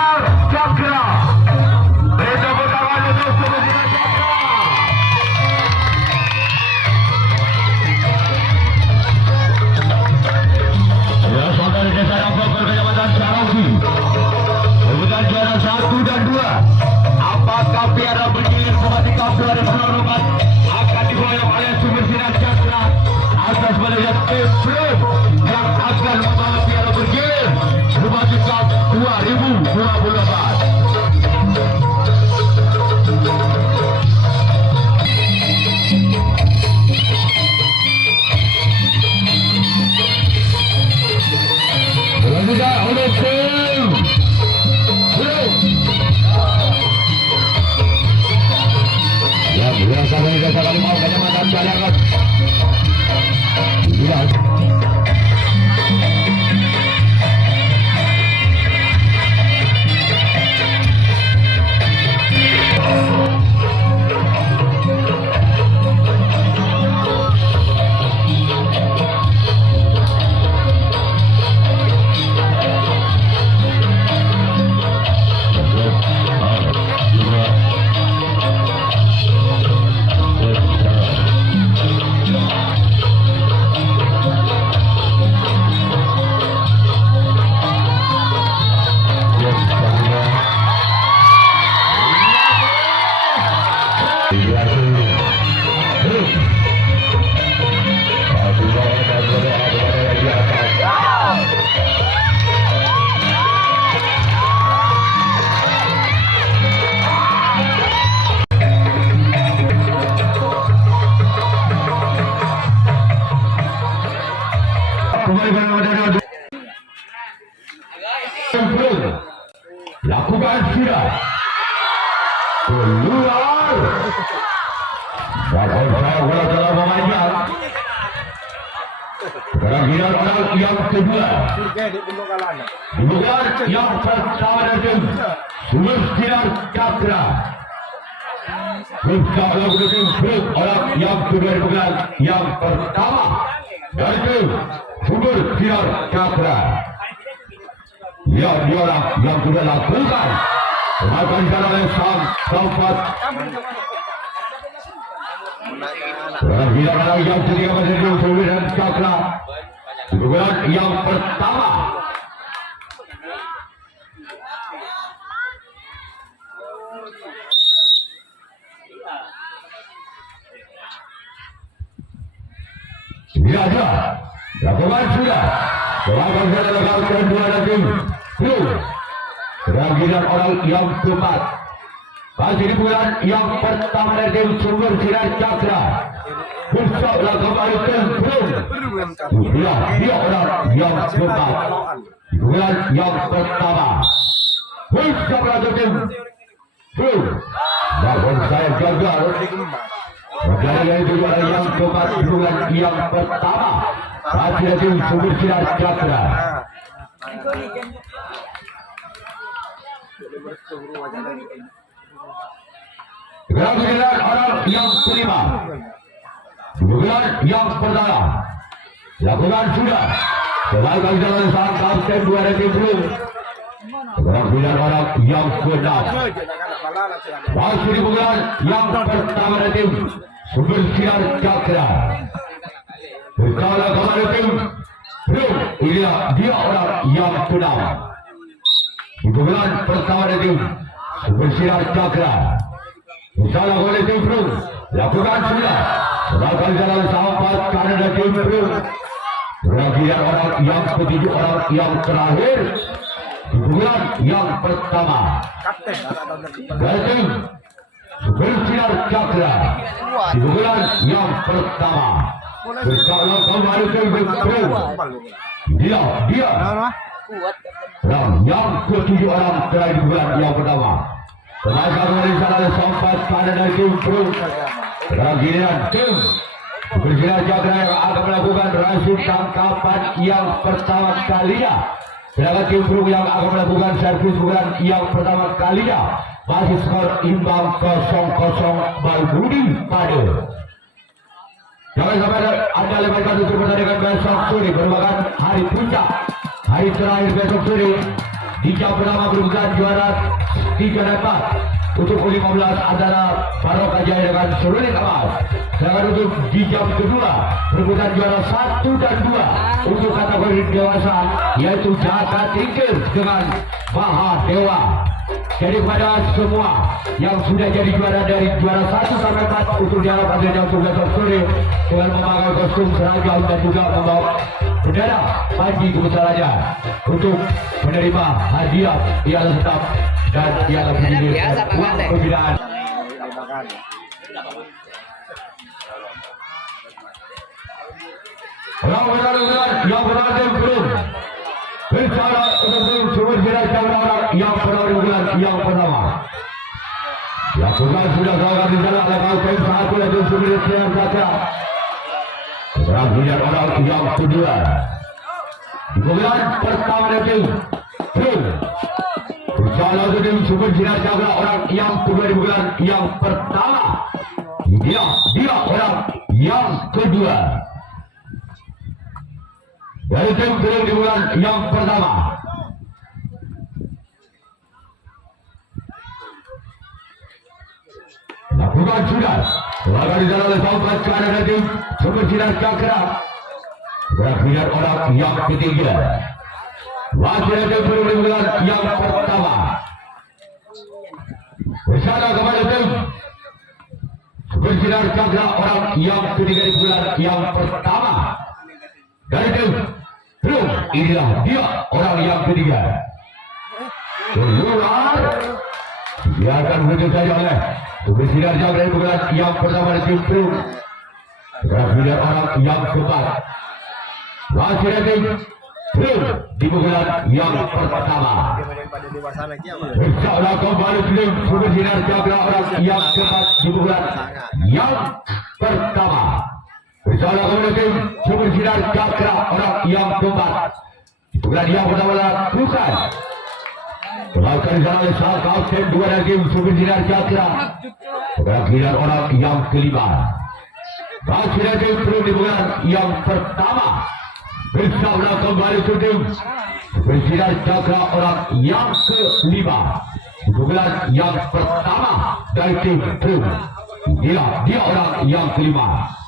Sinar Cakra. Beri tepuk tangan untuk Super Sinar Cakra. Ya, saudara desa Rampokor Kecamatan Saraugi. Urutan juara 1 dan 2. Apakah piala bergilir Bupati Cup 2024 akan diboyong oleh Super Sinar Cakra atas melihat Efrem yang akan membawa piala bergilir Bupati Cup 2024. Selanjutnya oleh tim yang biasa dari desa Kalimau Kecamatan Caliangat. Lakukan sudah keluar dan saya bola telah memanjang. Sekarang giliran orang yang kedua bukan yang pertama dari Super Sinar Cakra. Bukan orang yang kedua bukan yang pertama dari Super Sinar Cakra. Ya, dia orang yang sudah lakukan akan jalan oleh sang tempat. Bila orang yang ketiga masih di Super Sinar Cakra, bukan yang pertama. Tidak ada, lakukan sudah. Serangan sudah lakukan dua lagi. Serangan orang yang keempat. Masih di bulan yang pertama dari tim Super Sinar Cakra. Bersablah kembali tempur. Dia orang yang keempat. Di bulan yang pertama. Bersablah tim Super. Namun saya gagal. Menjadi itu orang yang keempat di bulan yang pertama. Masih di tim Super Sinar Cakra. Giliran orang yang kelima, bukan yang pertama. Lakukan sudah. Sebagai jalan sang kapten 2020. Sekarang giliran orang yang keenam. Masih di bulan yang pertama dari tim Super Sinar Cakra. Berkala kembali tim belum. Inilah dia orang yang keenam. Di bulan pertama dari tim Super Sinar Cakra. Misalnya oleh tim Pro, lakukan sudah. Sebagai jalan sampai karena tim Pro. Berakhir orang yang ketujuh, orang yang terakhir di bulan yang pertama. Dari tim Super Sinar Cakra di bulan yang pertama. Bersama kembali tim Pro. Dia yang ketujuh orang terakhir di bulan yang pertama. Tenaga memeriksa sampai pada tim Pro. Sekarang giliran tim Super Sinar Cakra yang akan melakukan rasul tangkapan yang pertama kalinya. Sedangkan tim Pro yang akan melakukan servis bukan yang pertama kalinya. Masih skor imbang 0-0 Balbudi Pade. Jangan sampai Anda lewatkan untuk pertandingan besok sore merupakan hari puncak, hari terakhir besok sore di jam pertama perebutan juara 3 dan 4 untuk U15 antara Barokah Jaya dengan Seruni Emas. Sedangkan untuk di jam kedua perebutan juara 1 dan 2 untuk kategori dewasa yaitu Jaka Tingkir dengan Maha Dewa. Jadi kepada semua yang sudah jadi juara dari juara 1 sampai 4 untuk diharapkan jam 12 sore dengan memakai kostum seragam dan juga membawa bendera Panji Kebesarannya untuk menerima hadiah piala tetap dan piala uang pembinaan. Yang berada belum bicara untuk sumber jenazah orang yang pernah dibuat yang pertama. Yang bukan sudah kawan di dalam level tim satu itu sumber jenazah. Terakhir orang yang kedua. Kemudian pertama itu belum. Bicara untuk sumber jenazah orang yang kedua di bulan yang pertama. Dia orang yang kedua. Dari tim belum di bulan yang pertama. Lakukan sudah. Laga di dalam sampai ke arah tim sumber sinar cakra. Terakhir orang yang ketiga. Wakil tim belum di bulan yang pertama. Bersama kepada tim sumber sinar cakra orang yang ketiga di bulan yang pertama. Dari tim belum, inilah dia orang yang ketiga. Keluar. Biarkan begitu saja oleh Subesinar Jawa dari bulan yang pertama dari tim belum. Terakhir orang yang keempat. Masih dari tim belum di bulan yang pertama. Insyaallah kembali tim Subesinar Jawa orang yang keempat di bulan yang pertama. Bersama kemudian sumber sinar cakra orang yang keempat. Bukan yang pertama lakukan. Lakukan di sana oleh salah kapten 2 dari tim sumber sinar cakra. Terakhir orang yang kelima. Masih dari tim belum di bulan yang pertama. Bersama kembali tim sumber sinar cakra orang yang kelima. Bukan yang pertama dari tim belum. Dia orang yang kelima.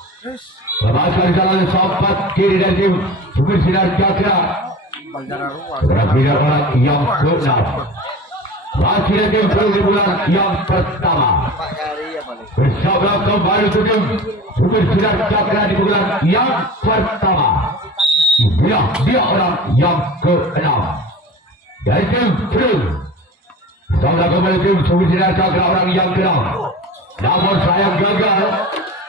Lepaskan jalan sampat kiri dan tim sumber sinar cakra. Terakhir orang yang ke-6. Masih dan tim belum di bulan yang pertama. Bersama kembali tim sumber sinar cakra di bulan yang pertama. Dia orang yang ke-6. Dari tim belum. Bersama kembali tim sumber sinar cakra orang yang ke-6. Namun sayang gagal.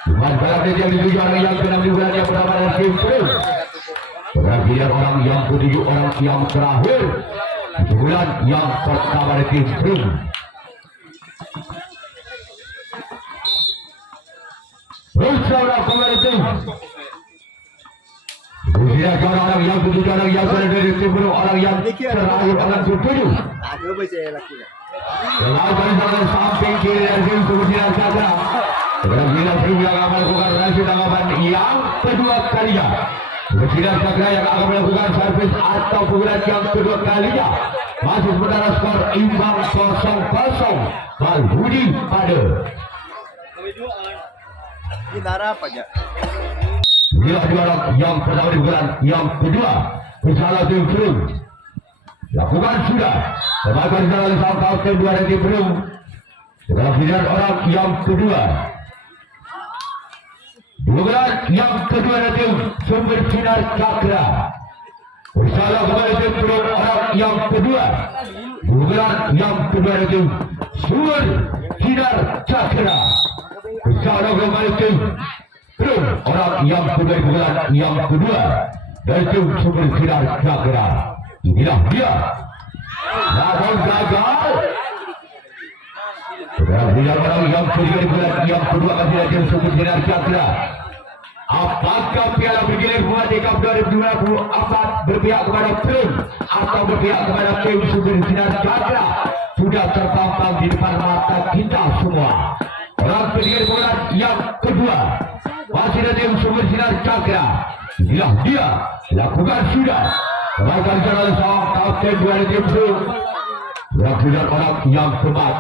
Bukan berarti yang dituju orang yang ke-6 di bulan yang pertama dan tim belum. Terakhir orang yang ke-7 orang yang terakhir di bulan yang pertama dan tim belum. Bersama kembali tim Bukan orang yang ke-7 orang yang terakhir dari tim belum orang yang terakhir orang ke-7. Selalu dari samping kiri dari tim Subesinar Cakra. Terakhir tim yang akan melakukan ransit tanggapan yang kedua kalinya. Subesinar Cakra yang akan melakukan servis atau pukulan yang kedua kalinya. Masih sementara skor imbang 0-0. Balbudi pada. Gimana apa aja? Dia juara yang pertama di bulan yang kedua. Bersalah tim belum. Lakukan sudah. Sebagai jalan sampai tim 2 dari tim belum. Terakhir orang yang kedua. Bukan yang kedua dari tim sumber sinar cakra. Bersalah kepada tim belum orang yang kedua. Bukan yang kedua dari tim sumber sinar cakra. Bersalah kepada tim belum orang yang kedua bulan yang kedua dari tim sumber sinar cakra. Inilah dia. Namun gagal. Terakhir orang yang kedua bulan yang kedua kasih dari tim sumber sinar cakra. Apakah piala bergilir Muay Thai Cup 2024 berpihak kepada tim atau berpihak kepada tim sumber sinar cakra? Sudah terpampang di depan mata kita semua. Orang bergilir bulan yang kedua masih ada tim sumber sinar cakra. Inilah dia. Lakukan sudah. Kembalikan jalan sang kapten dua tim itu. Berakhir orang yang keempat.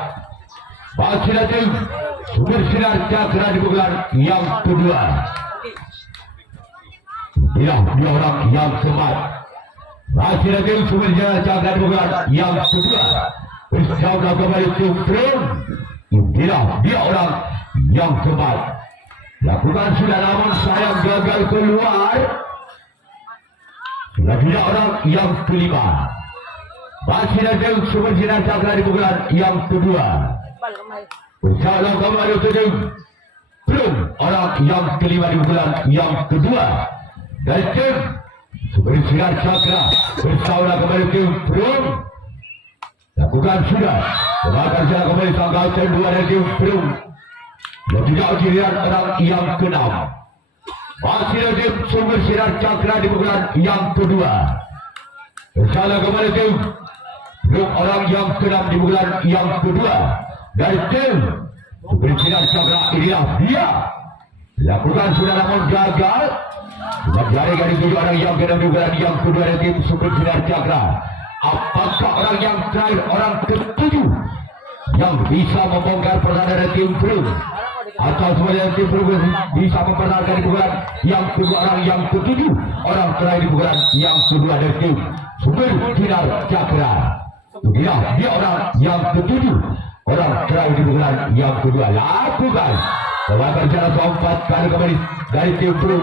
Masih ada tim Sumber Sinar Cakra di bulan yang kedua. Dia orang yang keempat. Masih ada tim Sumber Sinar Cakra di bulan yang kedua. Bersama kembali tim Trum. Dia orang yang keempat. Lakukan sudah namun sayang gagal keluar. Sudah tidak orang yang kelima. Masih ada Sumber Sinar Cakra di bulan yang kedua. Bersama kembali tim Trum. Orang yang kelima di bulan yang kedua. Dan tim Sumber Sinar Cakra bersama kembali tim Trum. Lakukan sudah. Kembalikan sudah kembali sang kapten dua dari tim Trum. Dan tidak dilihat orang yang keenam. Masih ada tim Sumber Sinar Cakra di bulan yang kedua. Bersama kembali tim Trum orang yang keenam di bulan yang kedua. Dari tim Sumber Sinar Cakra inilah dia. Lakukan sudah namun gagal. Dari garis tujuh orang yang keenam di bulan yang kedua dari tim Sumber Sinar Cakra. Apakah orang yang terakhir, orang ketujuh yang bisa membongkar pertahanan dari tim Trum? Atau semuanya tim Trum bisa mempertahankan di bulan yang kedua orang yang ketujuh, orang terakhir di bulan yang kedua dari tim Sumber Sinar Cakra. Dia orang yang ketujuh, orang terakhir di bulan yang kedua. Lakukan kembalikan jalan keempat kali kembali dari tim Trum.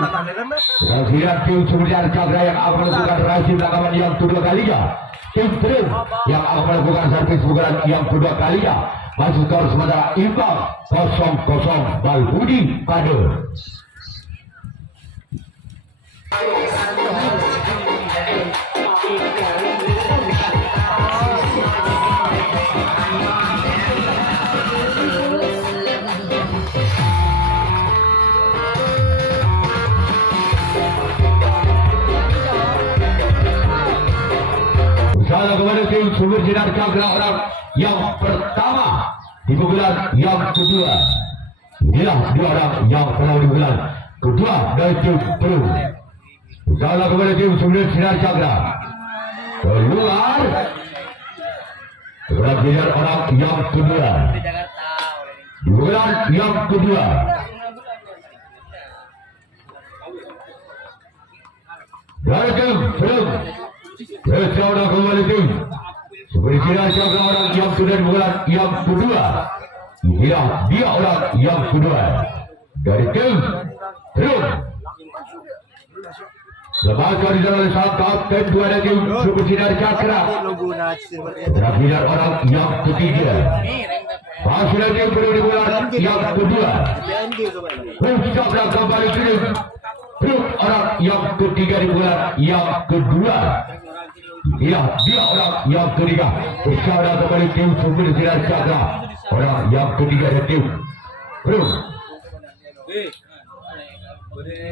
Kemudian tim Sumber Sinar Cakra yang akan melakukan rahasia rakaman yang kedua kalinya. Tim Trum yang akan melakukan servis pukulan yang kedua kalinya. Masih skor sementara imbang 0-0 Balbudi Padu. Salah kepada tim Sumber Sinar Cakra orang yang pertama di bulan yang kedua. Inilah dua orang yang pernah di bulan kedua dari tim Trum. Salah kepada tim Sumber Sinar Cakra. Keluar. Kemudian orang yang kedua di bulan yang kedua. Dari tim Trum. Bersama kembali tim Sumber Sinar Cakra orang yang sudah di bulan yang kedua. Dia orang yang kedua dari tim Trum. Lembaga di dalam sang kapten dua dari tim Sumber Sinar Cakra. Terakhir orang yang ketiga. Masih ada tim Trum di bulan yang kedua. Bersama kembali tim Trum orang yang ketiga di bulan yang kedua. Dia orang yang ketiga. Bersama kembali tim Sumber Sinar Cakra. Orang yang ketiga dari tim Trum.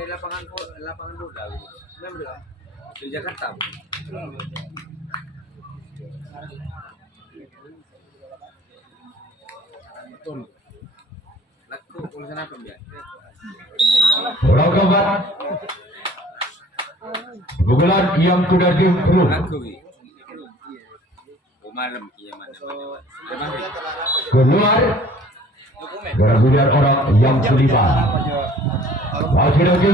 Lapangan bola di Jakarta. Betul. Laku urusan apa dia? Orang keempat bulan yang kedua tim Trum. Malam iya mana. Keluar kemudian orang yang kelima. Masih lagi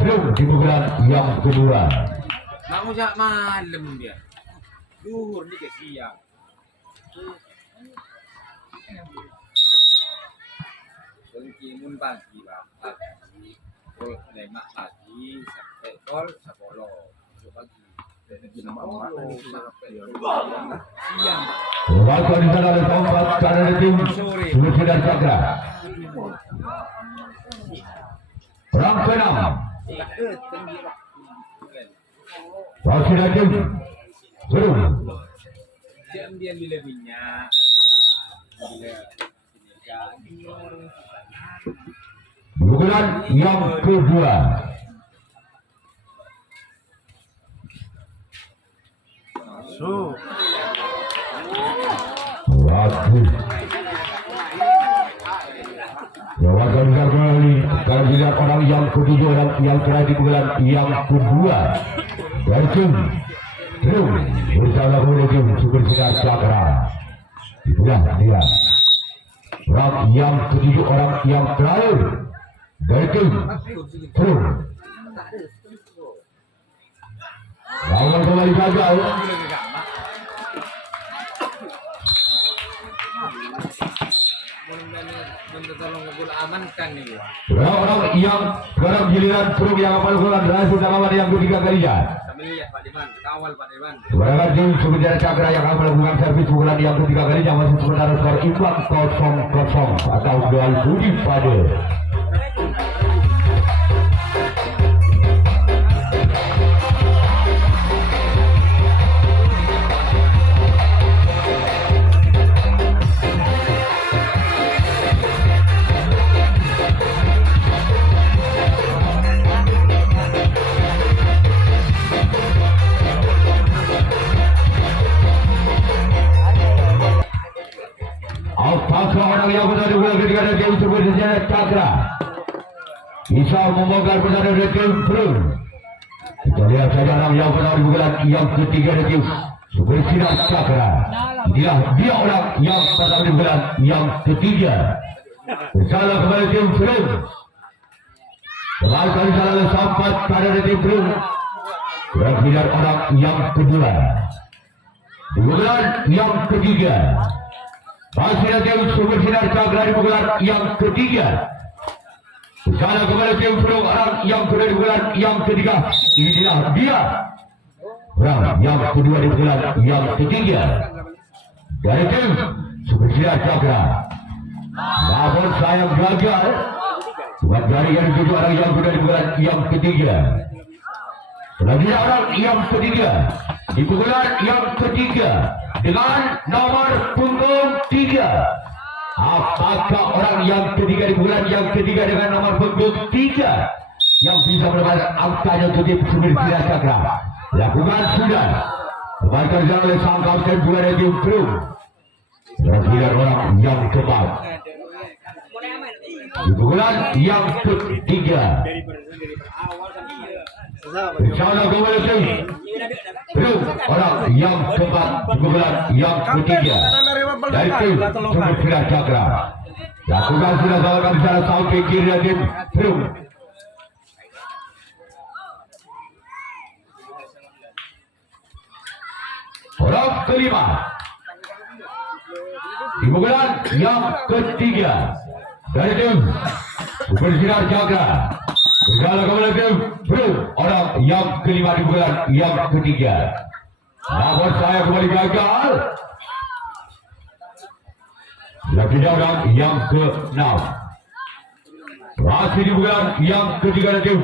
Trum di bulan yang kedua. Mau jak malam dia. Duhur ni ke siang. Bengkimun pagi pagi. Kol lemak pagi sampai kol 10 pagi. Waktu di sana ada tempat karena tim Sumber Sinar Cakra. Orang keenam. Masih ada tim Trum. Dia bila minyak. Bulan yang kedua. Waktu Jawatan kembali kalau dilihat orang yang ketujuh dan yang terakhir di bulan yang kedua. dari tim belum bersama kemudian tim Super Sinar Cakra. Itulah dia orang yang ketujuh, orang yang terakhir dari tim belum. Lawan kembali gagal. Tolong gol amankan nih. Orang yang sekarang giliran Truk yang akan melakukan berhasil tanggapan yang ketiga kalinya. Kami lihat Pak Dewan, kawal Pak Dewan. Sekarang tim Super Cakra yang akan melakukan servis pukulan yang ketiga kalinya masih sementara skor imbang 0-0 atau duel Budi Pade. Orang yang benar di ketiga dari tim Super Cakra bisa membongkar benar dari tim Brun. Kita lihat saja orang yang benar di bulan yang ketiga dari tim Super Cakra. Dia orang yang benar di bulan yang ketiga. Bersalah kepada tim Brun. Kembali salah sampat pada tim Brun. Berpindah orang yang kedua di bulan yang ketiga. Masih ada tim Super Cakra di bulan yang ketiga. Bersama kepada tim Brun orang yang kedua di bulan yang ketiga. Inilah dia orang yang kedua di bulan yang ketiga dari tim Super Cakra. Namun sayang gagal. Sebab dari yang kedua orang yang kedua di bulan yang ketiga. Selanjutnya orang yang ketiga di bulan yang ketiga dengan nomor punggung 3. Apakah orang yang ketiga di bulan yang ketiga dengan nomor punggung 3 yang bisa mendapatkan angkanya untuk tim Super Cakra? Lakukan sudah. Kembalikan jalan oleh sang kapten dua dari tim Brun. Kira orang yang keempat di bulan yang ketiga. Bersama kepada tim Brun orang yang keempat di bulan yang ketiga dari tim Super Cakra. Lakukan sudah bawakan secara sampai kiri dari tim Brun. Orang kelima di bulan yang ketiga dari tim Super Cakra. Berjalan kepada tim Brun orang yang kelima di bulan yang ketiga. Namun saya kembali gagal. Lagi orang yang ke-6 masih di bulan yang ketiga dari tim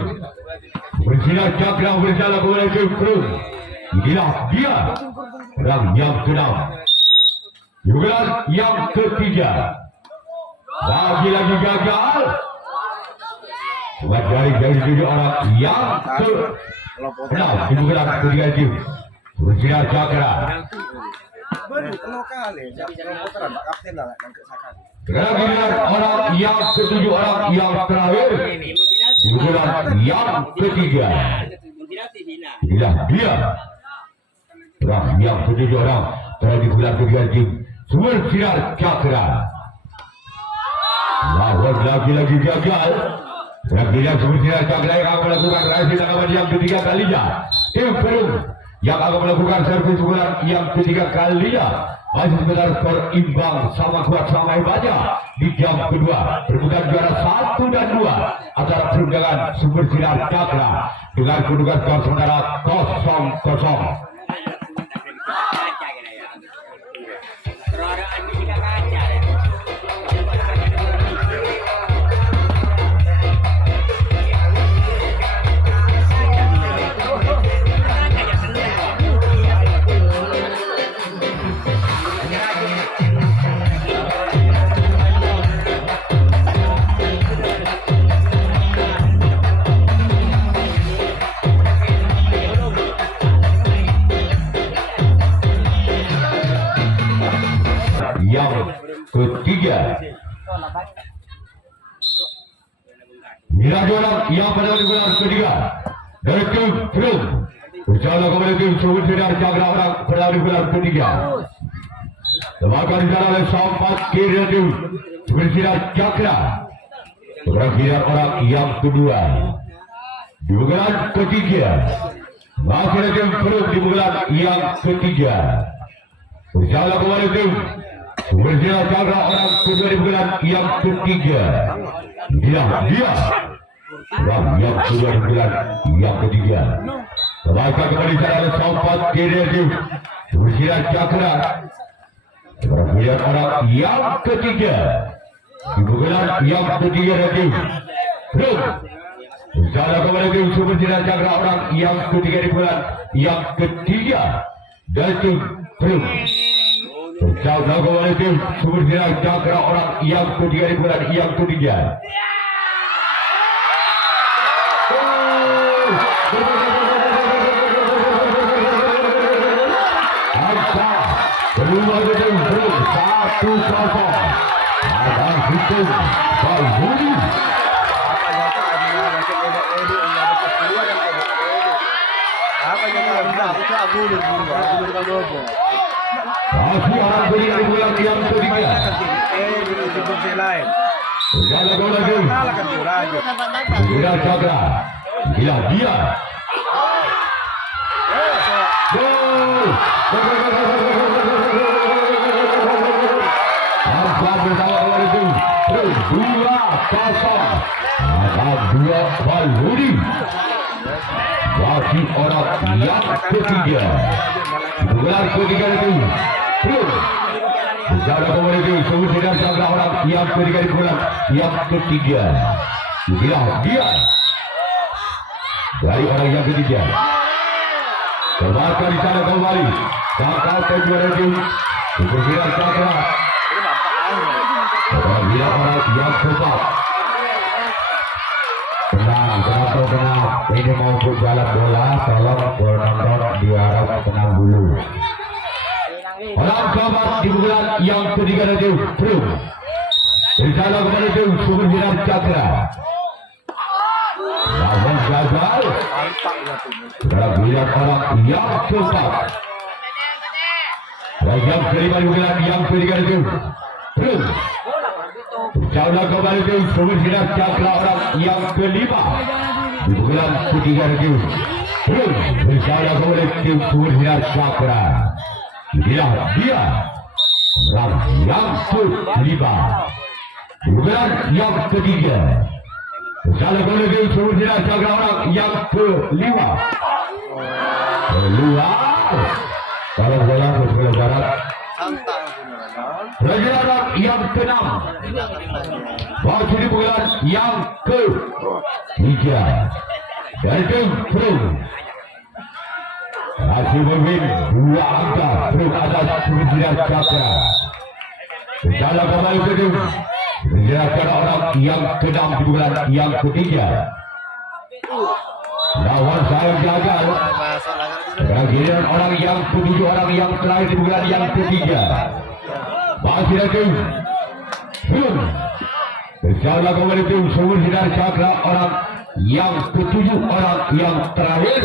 Super Cakra. Berjalan kepada tim Brun. Inilah dia orang yang ke-6 di bulan yang ketiga. Lagi gagal. Buat dari 7 orang yang ke-6 di bulan ketiga tim Super Cakra. Sekarang giliran orang yang ke-7 orang yang terakhir di bulan yang ketiga. Inilah dia orang yang ke-7 orang terakhir di bulan ketiga tim Super Cakra. Lawan lagi gagal. Yang tidak Super Cakra yang akan melakukan rahasia tanggapan yang ketiga kalinya. Tim Brun yang akan melakukan servis bulan yang ketiga kalinya. Masih sebentar skor imbang sama kuat sama hebatnya di jam kedua. Perebutan juara 1 dan 2 antara Brun dengan Super Cakra dengan kedudukan skor sementara 0-0. Yang ketiga inilah orang yang pada bulan ketiga dari tim Brun Berjalan kepada tim Sumber Sinar Cakra orang berlari bulan ketiga. Tebakan di oleh Sampat kiri tim Sumber Sinar Cakra. Terakhir orang yang kedua. Di bulan ketiga. Masih ada tim Perut di bulan yang ketiga. Berjalan kepada tim Sumber Sinar Cakra orang kedua di bulan yang ketiga. Dia orang yang kedua di bulan yang ketiga. Tebakan kembali secara oleh Sampat kiri tim Sumber Sinar Cakra. Terakhir orang yang ketiga. Di bulan yang ketiga tim Perut. Berjalan kepada tim Sumber Sinar Cakra orang yang ketiga di bulan yang ketiga. Dan tim Perut. Berjalan kepada tim Sumber Sinar Cakra orang yang ketiga di bulan yang ketiga. Kedua tim Perut 1-0. Ada hitung Balbudi. Masih orang beri di bulan yang ketiga. Berjalan gol lagi. Sinar Cakra. Gila dia. Gol. Angkat bersama kepada tim 2-0. Ada 2 Balbudi. Masih orang yang ketiga. Bulan ketiga itu Perut. Berjalan kepada tim Sumber Sinar Cakra orang yang ketiga di bulan yang ketiga. Inilah dia dari orang yang ketiga. Terbakar di sana kembali. Kakak kedua tim Sumber Sinar Cakra. Dia orang yang keempat. Tenang. Ini mau berjalan bola, tolong penonton diharap tenang dulu. Orang keempat di bulan yang ketiga itu Perut. Berjalan kepada tim Sumber Sinar Cakra. Lawan gagal. Terakhir orang yang keempat. Yang kelima di bulan yang ketiga itu Perut. Berjalan kepada tim Sumber Sinar Cakra orang yang kelima. Di bulan ketiga itu Perut. Berjalan kepada tim Sumber Sinar Cakra. Inilah dia orang yang kelima. Di bulan yang ketiga. Berjalan kepada tim Sumber Sinar Cakra orang yang kelima. Keluar. Kalau bola ke sebelah barat. Berjalan yang keenam. Masih di bulan yang ketiga. Dari tim Perut. Masih memimpin 2 angka. Perut atas Sumber Sinar Cakra. Berjalan kembali ke tim Sumber Sinar Cakra orang yang keenam di bulan yang ketiga. Lawan saya gagal. Terakhir orang yang ketujuh, orang yang terakhir di bulan yang ketiga. Masih ada tim Perut. Berjalan kembali tim Sumber Sinar Cakra orang yang ketujuh, orang yang terakhir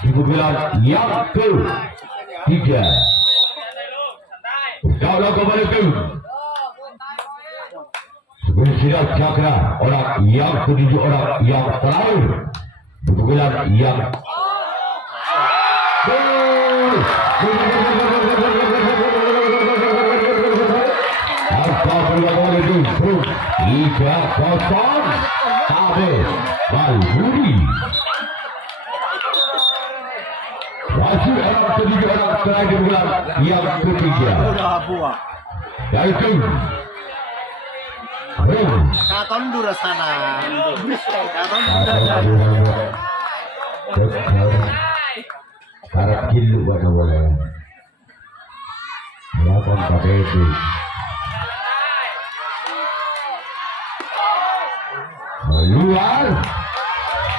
di bulan yang ketiga. Berjalan kembali tim Sumber Sinar Cakra orang yang ketujuh, orang yang terakhir di bulan yang Tiga kosong. Tabel Balbudi. Masih orang ketiga, orang terakhir di bulan yang ketiga. Yaitu Katon dura sana. Harap kilu pada boleh. Melakukan pada itu. Luar.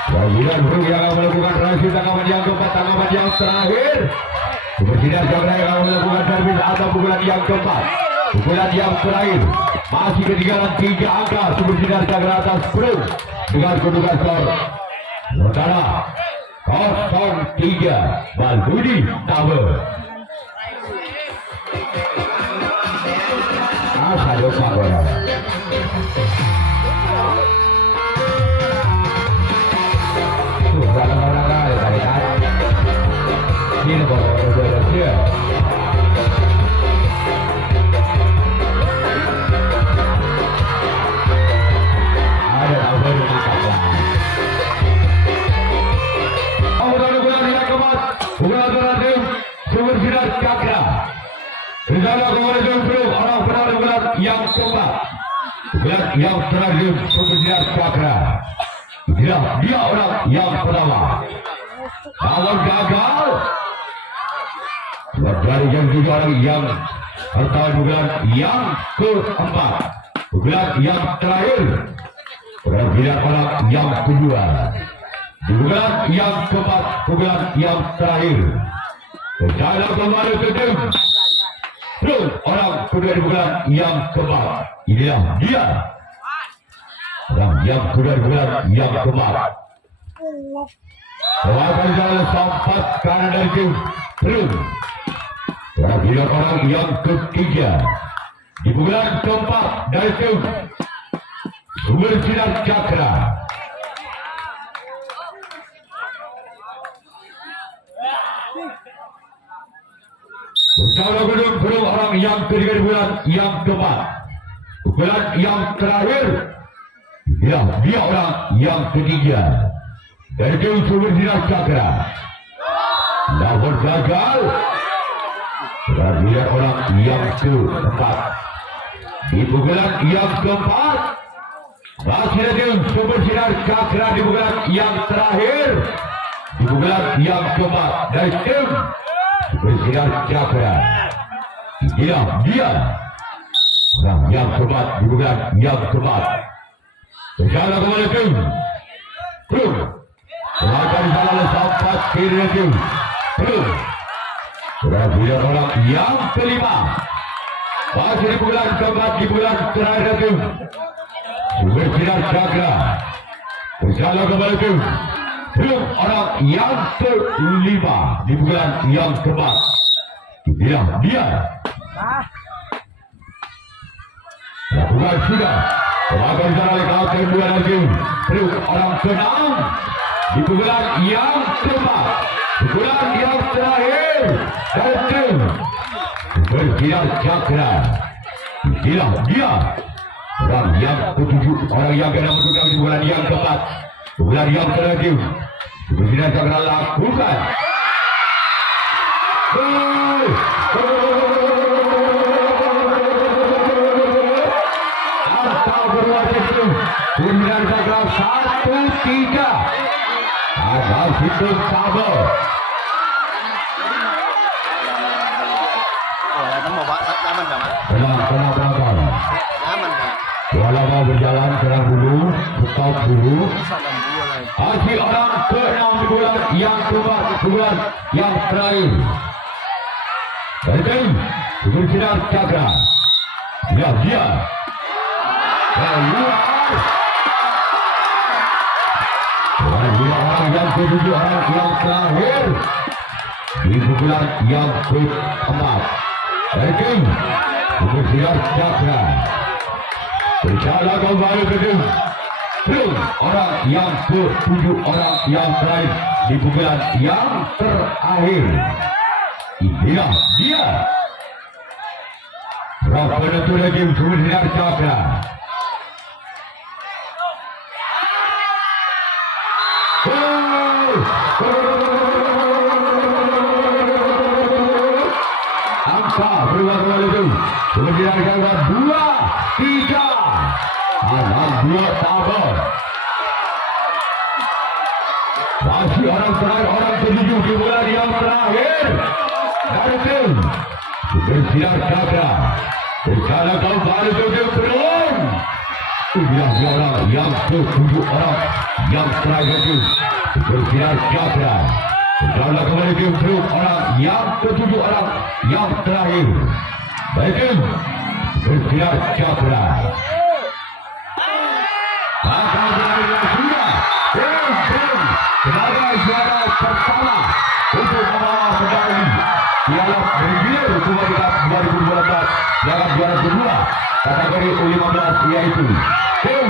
Bagian Bro yang akan melakukan transit tanggapan yang keempat, tanggapan yang terakhir. Sumber Sinar Cakra yang akan melakukan servis atau pukulan yang keempat, pukulan yang terakhir. Masih ketinggalan 3 angka Sumber Sinar Cakra atas Bro dengan kedudukan skor sementara 03 Balbudi Tower. Asa lupa bola. Orang-orang dari atas. Ini bola dia. Ada nomor 14. Bukan sumber sinar cakra. Rencana kemudian orang benar-benar yang keempat. Bukan yang terakhir sumber sinar cakra. Dia orang yang pertama. Namun gagal. Dari yang tiga orang yang pertama bukan yang keempat. Bukan yang terakhir. Bukan orang yang kedua. Bukan yang keempat, bukan yang terakhir. Rencana kembali ke tim. Terus orang kedua bukan yang keempat. Inilah dia. Orang yang kedua bukan yang keempat. Perwakilan jalan sampai kanan dari tim. Terus orang yang ketiga. Di bulan keempat dari tim. Sumber sinar cakra. Bersama belum orang yang ketiga di bulan yang keempat. Bulan yang terakhir. Ya, dia orang yang ketiga. Dari tim sumber sinar cakra. Namun gagal. Dan dia orang yang keempat. Di bulan yang keempat. Masih ada tim sumber sinar cakra di bulan yang terakhir. Di bulan yang keempat. Dari tim bersinar cakra. Dia orang yang keempat di bulan yang keempat. Rencana kembali tim. Terus melakukan salah sampai kiri tim. Terus dia orang yang kelima. Masih di bulan keempat di bulan terakhir tim. Bersinar cakra. Rencana kembali tim. Belum orang yang kelima di bulan yang keempat. Dia. Bukan sudah. Pemakai jalan kaki dua lagi. Belum orang keenam di bulan yang keempat. Di bulan yang terakhir. Dan bersinar cakra. Dia. Orang yang ketujuh. Orang yang keenam di bulan yang keempat. Bulan yang terakhir. Bersinar cakra lakukan. Bersinar cakra 1-3. Ada hitung sama. Kita mau bawa nyaman nggak, Mas? Tenang. Nyaman nggak? Bola mau berjalan, serang dulu, stop dulu. Salam dua lagi. Masih orang ke-6 di bulan yang keempat, bulan yang terakhir. Dari tim bersinar cakra. Dia. Keluar. Orang yang ketujuh, orang yang terakhir di bulan yang keempat. Dari tim bersinar cakra. Berjalan kembali ke tim. Belum orang yang ketujuh, orang yang terakhir di bulan yang terakhir. Inilah dia. Orang penentu lagi bersinar cakra. Angka berubah-ubah itu. Bersinar cakra 2-3. Ada 2 tabel. Masih orang terakhir, orang ketujuh di bulan yang terakhir. Dari tim bersinar cakra. Rencana kembali ke tim belum. Inilah dia orang yang ketujuh, orang yang terakhir itu bersinar cakra. Rencana kembali ke tim belum. Orang yang ketujuh, orang yang terakhir. Dari tim bersinar cakra. Akan berada sudah. Sebagai juara Piala Premier Super Cup 2024 yang juara kedua kategori U15 yaitu tim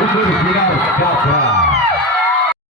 Bukit Sinar Cakra.